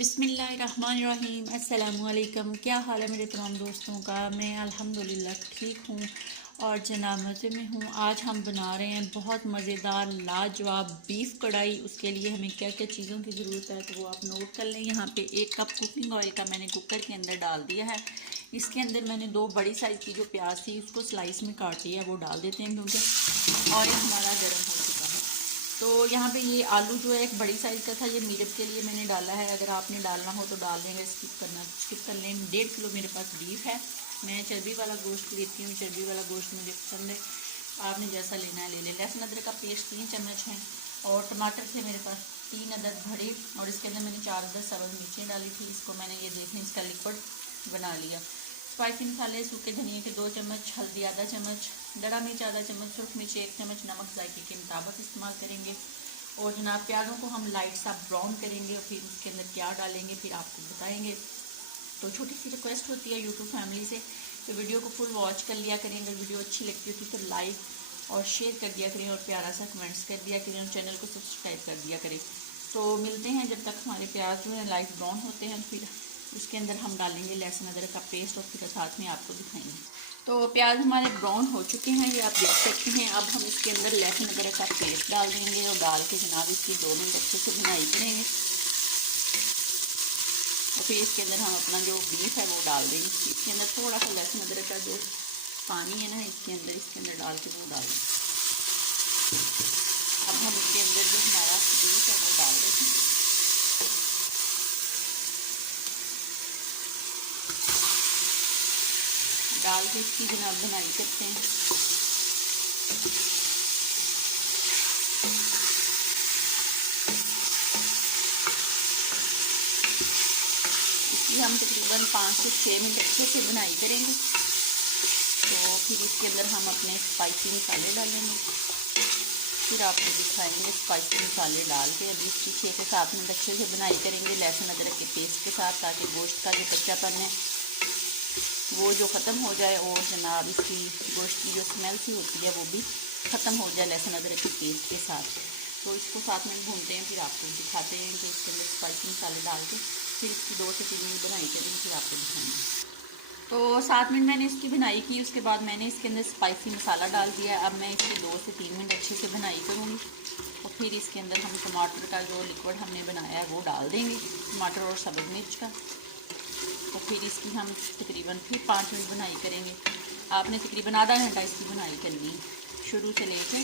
बिस्मिल्लाहिर्रहमानिर्रहीम। अस्सलामुअलैकुम। क्या हाल है मेरे तमाम दोस्तों का। मैं अल्हम्दुलिल्लाह ठीक हूँ और जनाब मज़े में हूँ। आज हम बना रहे हैं बहुत मज़ेदार लाजवाब बीफ कढ़ाई। उसके लिए हमें क्या क्या चीज़ों की ज़रूरत है तो वो आप नोट कर लें। यहाँ पे 1 कप कुकिंग ऑयल का मैंने कुकर के अंदर डाल दिया है। इसके अंदर मैंने 2 बड़ी साइज़ की जो प्याज थी उसको स्लाइस में काट लिया, वो डाल देते हैं क्योंकि ऑयल हमारा गर्म हो चुका है। तो यहाँ पे ये आलू जो है एक बड़ी साइज़ का था, ये मीरब के लिए मैंने डाला है। अगर आपने डालना हो तो डाल देंगे, स्किप करना स्किप कर लें। 1.5 किलो मेरे पास बीफ है। मैं चर्बी वाला गोश्त लेती हूँ, चर्बी वाला गोश्त मुझे पसंद है। आपने जैसा लेना है ले लें। लहसुन अदरक का पेस्ट 3 चम्मच है और टमाटर थे मेरे पास 3 अदद भरे और इसके अंदर मैंने 4 अदद सब्ज़ मिर्चें डाली थी। इसको मैंने ये देखें इसका लिक्विड बना लिया। स्पाइसी मसाले सूखे धनिया के 2 चम्मच, हल्दी आधा चम्मच, दड़ा मिर्च आधा चम्मच, सूख मिर्च 1 चम्मच, नमक जायके के मुताबिक इस्तेमाल करेंगे। और जनाब प्याज़ों को हम लाइट सा ब्राउन करेंगे और फिर उसके अंदर क्या डालेंगे फिर आपको बताएंगे। तो छोटी सी रिक्वेस्ट होती है यूट्यूब फैमिली से तो वीडियो को फुल वॉच कर लिया करें। अगर वीडियो अच्छी लगती होती तो लाइक और शेयर कर दिया करें और प्यारा सा कमेंट्स कर दिया करें और चैनल को सब्सक्राइब कर दिया करें। तो मिलते हैं जब तक हमारे प्याज जो है लाइट ब्राउन होते हैं। फिर उसके अंदर हम डालेंगे लहसुन अदरक का पेस्ट और फिर साथ में आपको दिखाएंगे। तो प्याज हमारे ब्राउन हो चुके हैं, ये आप देख सकते हैं। अब हम इसके अंदर लहसुन अदरक का पेस्ट डाल देंगे और डाल के जनाब इसकी 2 मिनट अच्छे से भुनाई करेंगे। और फिर इसके अंदर हम अपना जो बीफ है वो डाल देंगे। इसके अंदर थोड़ा सा लहसुन अदरक का जो पानी है ना इसके अंदर डाल के वो डाल देंगे। अब हम इसके अंदर जो हमारा बीफ है वो डाल देते हैं। डाल के इसकी जनाब बुनाई करते हैं। इसकी हम तकरीबन 5 से 6 मिनट अच्छे से बुनाई करेंगे। तो फिर इसके अंदर हम अपने स्पाइसी मसाले डालेंगे। फिर आपको दिखाएंगे स्पाइसी मसाले डाल के अभी इसकी 6 से 7 मिनट अच्छे से बुनाई करेंगे लहसुन अदरक के पेस्ट के साथ, ताकि गोश्त का जो कच्चापन है वो जो ख़त्म हो जाए और जनाब इसकी गोश्त की जो स्मेल सी होती है वो भी ख़त्म हो जाए लहसुन अदरक के पेस्ट के साथ। तो इसको 7 मिनट भूनते हैं, फिर आपको दिखाते हैं कि इसके अंदर स्पाइसी मसाले डाल के फिर इसकी 2 से 3 मिनट बनाई करेंगे, फिर आपको दिखाएंगे। तो 7 मिनट मैंने इसकी बनाई की, उसके बाद मैंने इसके अंदर स्पाइसी मसाला डाल दिया। अब मैं इसकी 2 से 3 मिनट अच्छे से बनाई करूँगी और फिर इसके अंदर हम टमाटर का जो लिक्विड हमने बनाया है वो डाल देंगे, टमाटर और सब्ज़ मिर्च का। तो फिर इसकी हम तकरीबन फिर 5 मिनट बनाई करेंगे। आपने तकरीबन आधा घंटा इसकी बनाई करनी शुरू से लेके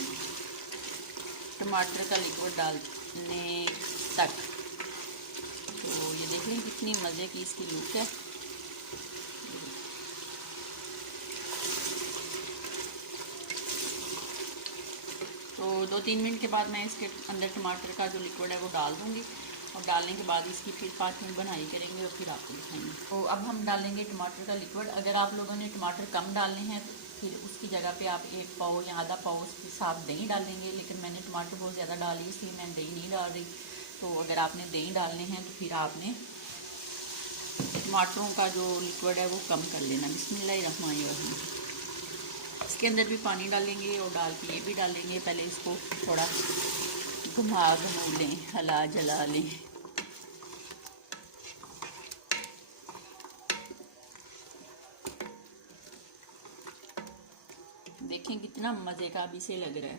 टमाटर का लिक्विड डालने तक। तो ये देख लें कितनी मज़े की इसकी लुक है। तो 2-3 मिनट के बाद मैं इसके अंदर टमाटर का जो लिक्विड है वो डाल दूँगी और डालने के बाद इसकी फिर 5 मिनट बनाई करेंगे और फिर आपको दिखाएंगे। तो अब हम डालेंगे टमाटर का लिक्विड। अगर आप लोगों ने टमाटर कम डालने हैं तो फिर उसकी जगह पे आप 1 पाव या आधा पाव उसके साथ दही डालेंगे, लेकिन मैंने टमाटर बहुत ज़्यादा डाली इसलिए मैं दही नहीं डाल रही। तो अगर आपने दही डालने हैं तो फिर आपने टमाटरों का जो लिक्विड है वो कम कर लेना। बिस्मिल्लाहिर्रहमानिर्रहीम। इसके अंदर भी पानी डालेंगे और डाल के ये भी डालेंगे। पहले इसको थोड़ा घुमा लें, हला जला लें। देखें कितना मज़े का अभी से लग रहा है।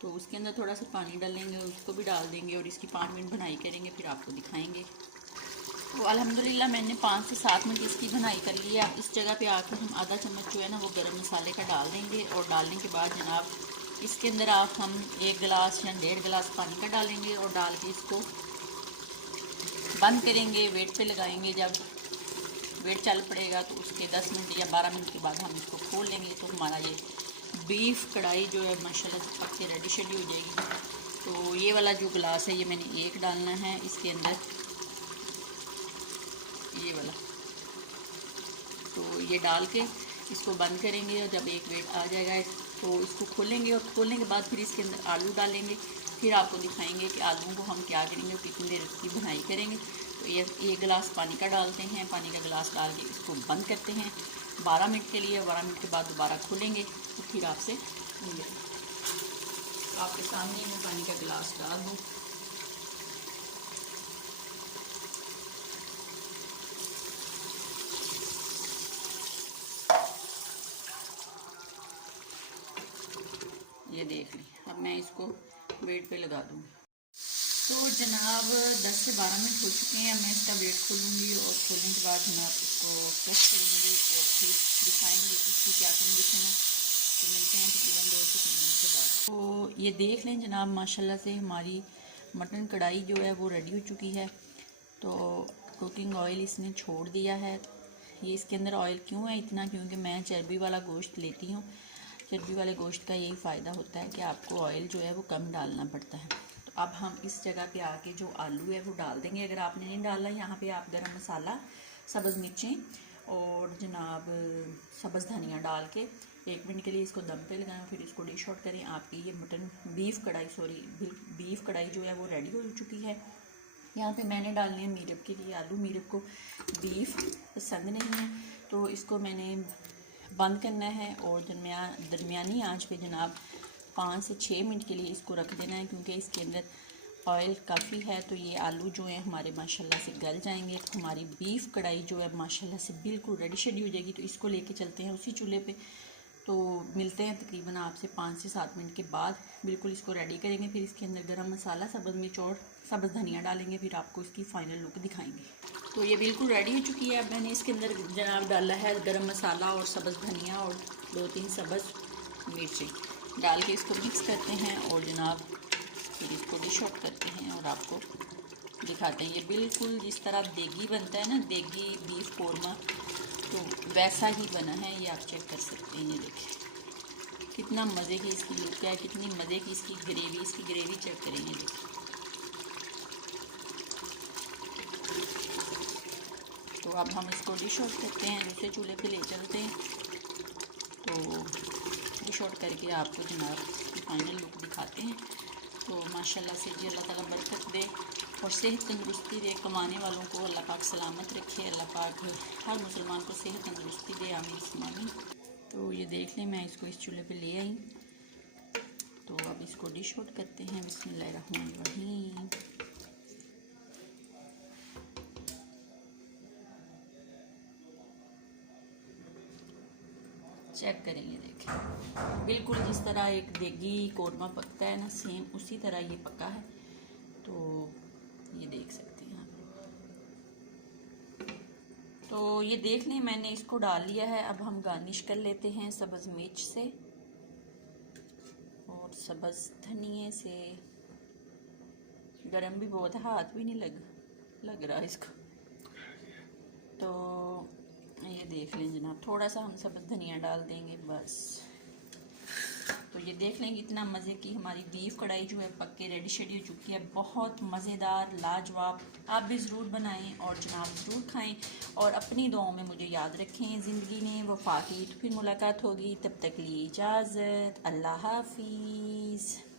तो उसके अंदर थोड़ा सा पानी डालेंगे, उसको भी डाल देंगे और इसकी 5 मिनट बनाई करेंगे, फिर आपको दिखाएंगे। तो अल्हम्दुलिल्लाह मैंने 5 से 7 मिनट इसकी बनाई कर ली है। इस जगह पे आकर हम आधा चम्मच जो है ना वो गरम मसाले का डाल देंगे और डालने के बाद जनाब इसके अंदर हम 1 गिलास या 1.5 गिलास पानी का डालेंगे और डाल के इसको बंद करेंगे, वेट पे लगाएंगे। जब वेट चल पड़ेगा तो उसके 10 मिनट या 12 मिनट के बाद हम इसको खोल लेंगे। तो हमारा ये बीफ कढ़ाई जो है माशाल्लाह से पक के रेडी शेडी हो जाएगी। तो ये वाला जो गिलास है ये मैंने 1 डालना है इसके अंदर, ये वाला। तो ये डाल के इसको बंद करेंगे और जब एक वेट आ जाएगा तो इसको खोलेंगे और खोलने के बाद फिर इसके अंदर आलू डालेंगे। फिर आपको दिखाएंगे कि आलूओं को हम क्या करेंगे, कितनी देर की बुनाई करेंगे। तो ये 1 गिलास पानी का डालते हैं, पानी का गिलास डाल के इसको बंद करते हैं 12 मिनट के लिए। 12 मिनट के बाद दोबारा खोलेंगे तो फिर आपसे आपके सामने मैं पानी का गिलास डाल दूँ। ये देख लें। अब मैं इसको वेट पे लगा दूँगी। तो जनाब 10 से 12 मिनट हो चुके हैं। अब मैं इसका वेट खोलूँगी और खोलने के बाद जनाब इसको प्रेस करूँगी और फिर दिखाएँगे कि इसकी क्या कंडीशन है। तो मिलते हैं तकरीबन 2 से 3 मिनट के बाद। तो ये देख लें जनाब, माशाल्लाह से हमारी मटन कढ़ाई जो है वो रेडी हो चुकी है। तो कुकिंग ऑयल इसने छोड़ दिया है। ये इसके अंदर ऑयल क्यों है इतना, क्योंकि मैं चर्बी वाला गोश्त लेती हूँ। चर्बी वाले गोश्त का यही फ़ायदा होता है कि आपको ऑयल जो है वो कम डालना पड़ता है। तो अब हम इस जगह पे आके जो आलू है वो डाल देंगे। अगर आपने नहीं डाला, यहाँ पे आप गरम मसाला, सब्ज़ मिर्चें और जनाब सब्ज़ धनिया डाल के 1 मिनट के लिए इसको दम पे लगाएं, फिर इसको डिश आउट करें। आपकी ये बीफ कढ़ाई जो है वो रेडी हो चुकी है। यहाँ पे मैंने डालने हैं मीरब के लिए आलू। मीरब को बीफ पसंद नहीं है, तो इसको मैंने बंद करना है और दरमियानी आंच पे जनाब 5 से 6 मिनट के लिए इसको रख देना है, क्योंकि इसके अंदर ऑयल काफ़ी है। तो ये आलू जो है हमारे माशाल्लाह से गल जाएंगे। तो हमारी बीफ कढ़ाई जो है माशाल्लाह से बिल्कुल रेडी शेडी हो जाएगी। तो इसको लेके चलते हैं उसी चूल्हे पे। तो मिलते हैं तकरीबन आपसे 5 से 7 मिनट के बाद। बिल्कुल इसको रेडी करेंगे, फिर इसके अंदर गरम मसाला, सब्ज़ मिर्च और सब्ज़ धनिया डालेंगे, फिर आपको इसकी फ़ाइनल लुक दिखाएंगे। तो ये बिल्कुल रेडी हो चुकी है। अब मैंने इसके अंदर जनाब डाला है गरम मसाला और सब्ज़ धनिया और 2-3 सब्ज़ मिर्चें डाल के इसको मिक्स करते हैं और जनाब फिर इसको डिश आउट करते हैं और आपको दिखाते हैं। ये बिल्कुल जिस तरह देगी बनता है ना, देगी बीफ कोरमा, तो वैसा ही बना है। ये आप चेक कर सकते हैं। ये देखिए कितना मज़े की इसकी लुक है, कितनी मज़े की इसकी ग्रेवी चेक करेंगे। देखिए तो अब हम इसको डिश आउट करते हैं, दूसरे चूल्हे पे ले चलते हैं। तो डिश आउट करके आपको जनाब फाइनल लुक दिखाते हैं। तो माशाल्लाह से जी अल्लाह ताला बरकत दे और सेहत तंदुरुस्ती दे। कमाने वालों को अल्लाह पाक सलामत रखे। अल्लाह पाक हर मुसलमान को सेहत तंदुरुस्ती दे, आमीन आमीन। तो ये देख लें, मैं इसको इस चूल्हे पे ले आई। तो अब इसको डिश आउट करते हैं। बिस्मिल्लाहिर्रहमानिर्रहीम। चेक करेंगे, देखें बिल्कुल जिस तरह एक देगी कोरमा पकता है ना, सेम उसी तरह ये पका है। तो ये देख सकते हैं आप लोग। तो ये देख लें, मैंने इसको डाल लिया है। अब हम गार्निश कर लेते हैं सब्ज़ मिर्च से और सब्ज़ धनिए से। गरम भी बहुत है, हाथ भी नहीं लग रहा इसको। तो ये देख लें जनाब, थोड़ा सा हम सब्ज़ धनिया डाल देंगे बस। तो ये देख लें कितना मज़े की हमारी बीफ कढ़ाई जो है पक के रेडी शेडी हो चुकी है। बहुत मज़ेदार, लाजवाब। आप भी ज़रूर बनाएं और जनाब ज़रूर खाएं और अपनी दुआओं में मुझे याद रखें। ज़िंदगी ने वफा की। तो फिर मुलाकात होगी, तब तक लिए इजाज़त। अल्लाह हाफिज़।